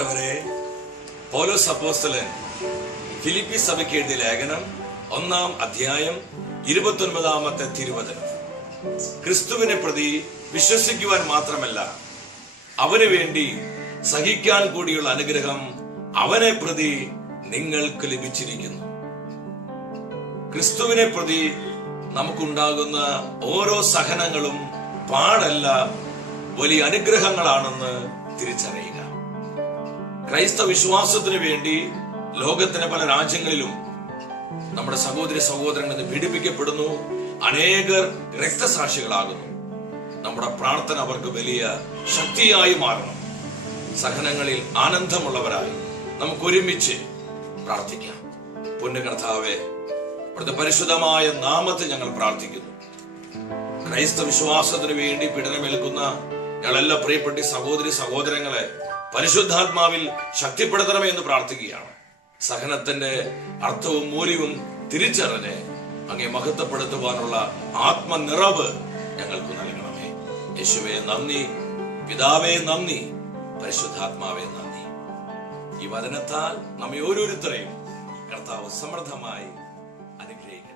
പ്രിയപ്പെട്ടവരെ, പൗലോസ് അപ്പോസ്തലൻ ഫിലിപ്പി സഭയ്ക്ക് എഴുതിയ ലേഖനം 1-ാം അധ്യായം 29-ാമത്തെ തിരുവചനം. ക്രിസ്തുവിനെ പ്രതി വിശ്വസിക്കുവാൻ മാത്രമല്ല, അവന് വേണ്ടി സഹിക്കാൻ കൂടിയുള്ള അനുഗ്രഹം അവനെ പ്രതി നിങ്ങൾക്ക് ലഭിച്ചിരിക്കുന്നു. ക്രിസ്തുവിനെ പ്രതി നമുക്കുണ്ടാകുന്ന ഓരോ സഹനങ്ങളും പാടല്ല, വലിയ അനുഗ്രഹങ്ങളാണെന്ന് തിരിച്ചറിയുക. ക്രൈസ്തവ വിശ്വാസത്തിന് വേണ്ടി ലോകത്തിന്റെ പല രാജ്യങ്ങളിലും നമ്മുടെ സഹോദരി സഹോദരങ്ങൾ പീഡിപ്പിക്കപ്പെടുന്നു. അനേകർ രക്തസാക്ഷികളാകുന്നു. നമ്മുടെ പ്രാർത്ഥന അവർക്ക് വലിയ ശക്തിയായി മാറണം. സഹനങ്ങളിൽ ആനന്ദമുള്ളവരായി നമുക്ക് ഒരുമിച്ച് പ്രാർത്ഥിക്കാം. പൊന്നു കർത്താവേ, അവിടുത്തെ പരിശുദ്ധമായ നാമത്തിൽ ഞങ്ങൾ പ്രാർത്ഥിക്കുന്നു. ക്രൈസ്തവ വിശ്വാസത്തിന് വേണ്ടി പീഡനമേൽക്കുന്ന ഞങ്ങളെല്ലാ പ്രിയപ്പെട്ട സഹോദരി സഹോദരങ്ങളെ പരിശുദ്ധാത്മാവിൽ ശക്തിപ്പെടുത്തണമേ എന്ന് പ്രാർത്ഥിക്കുകയാണ്. സഹനത്തിന്റെ അർത്ഥവും മൂല്യവും തിരിച്ചറിഞ്ഞ് അങ്ങേ മഹത്വപ്പെടുത്തുവാനുള്ള ആത്മനിറവ് ഞങ്ങൾക്ക് നൽകണമേ. യേശുവേ നന്ദി, പിതാവേ നന്ദി, പരിശുദ്ധാത്മാവേ നന്ദി. ഈ വചനത്താൽ നമ്മെ ഓരോരുത്തരെയും കർത്താവ് സമൃദ്ധമായി അനുഗ്രഹിക്കും.